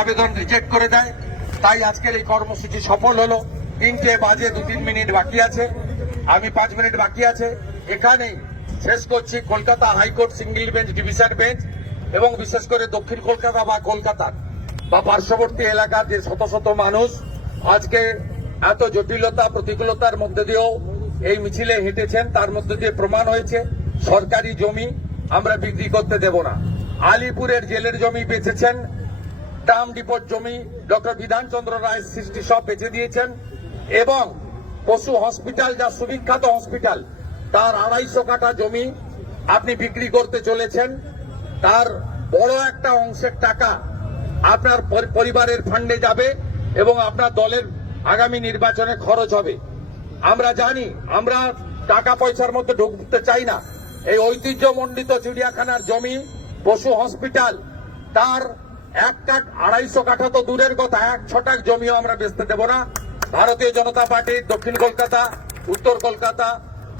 আবেদন রিজেক্ট করে দেয়। তাই আজকের এই কর্মসূচি সফল হলো। 3টে বাজে 2-3 মিনিট বাকি আছে, আমি 5 মিনিট বাকি আছে, এখানেই শেষ করছি। Kolkata high court single bench, division bench এবং বিশেষ করে দক্ষিণ কলকাতা বা কলকাতার বা পার্শ্ববর্তী এলাকার যে শত শত মানুষ আজকে এত জটিলতা প্রতিকূলতার মধ্যে দিয়েও এই মিছিলে হেঁটেছেন, তার মধ্যে দিয়ে প্রমাণ হয়েছে সরকারি জমি আমরা বিক্রি করতে দেব না। আলিপুরের জেলের জমি বেচেছেন, ট্রাম ডিপোর জমি ডক্টর বিধানচন্দ্র রায় সৃষ্টি সব বেচে দিয়েছেন এবং পশু হসপিটাল, যা সুবিখ্যাত হসপিটাল, তার 250 কাঠা জমি আপনি বিক্রি করতে চলেছেন। তার বড় একটা অংশের টাকা আপনার পরিবারের ফান্ডে যাবে এবং আপনার দলের আগামী নির্বাচনে খরচ হবে। আমরা জানি, আমরা টাকা পয়সার মধ্যে ঢুকতে চাই না। এই ঐতিহ্যমণ্ডিত চিড়িয়াখানার জমি, পশু হসপিটাল, তার 250 কাঠা তো দূরের কথা, 1 ছটাক জমিও আমরা বেচতে দেব না। ভারতীয় জনতা পার্টির দক্ষিণ কলকাতা, উত্তর কলকাতা,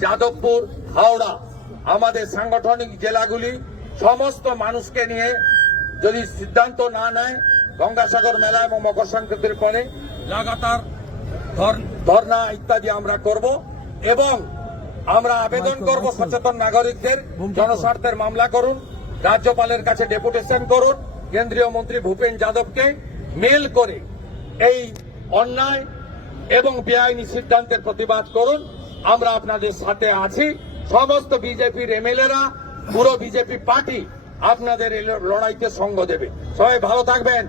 যাদবপুর, হাওড়া, আমাদের সাংগঠনিক জেলাগুলি সমস্ত মানুষকে নিয়ে যদি সিদ্ধান্ত না নেয়, গঙ্গাসাগর মেলা এবং মকর সংক্রান্তির পরে লাগাতার ধর্ণা ইত্যাদি আমরা করব এবং আমরা আবেদন করব সচেতন নাগরিকদের, জনস্বার্থের মামলা করুন, রাজ্যপালের কাছে ডেপুটেশন করুন, কেন্দ্রীয় মন্ত্রী ভূপেন যাদবকে মেল করে এই অন্যায় এবং বেআইনি সিদ্ধান্তের প্রতিবাদ করুন। আমরা আপনাদের সাথে আছি। সমস্ত বিজেপির এমএলএরা, পুরো বিজেপি পার্টি আপনাদের এই লড়াইতে সঙ্গ দেবে। সবাই ভালো থাকবেন।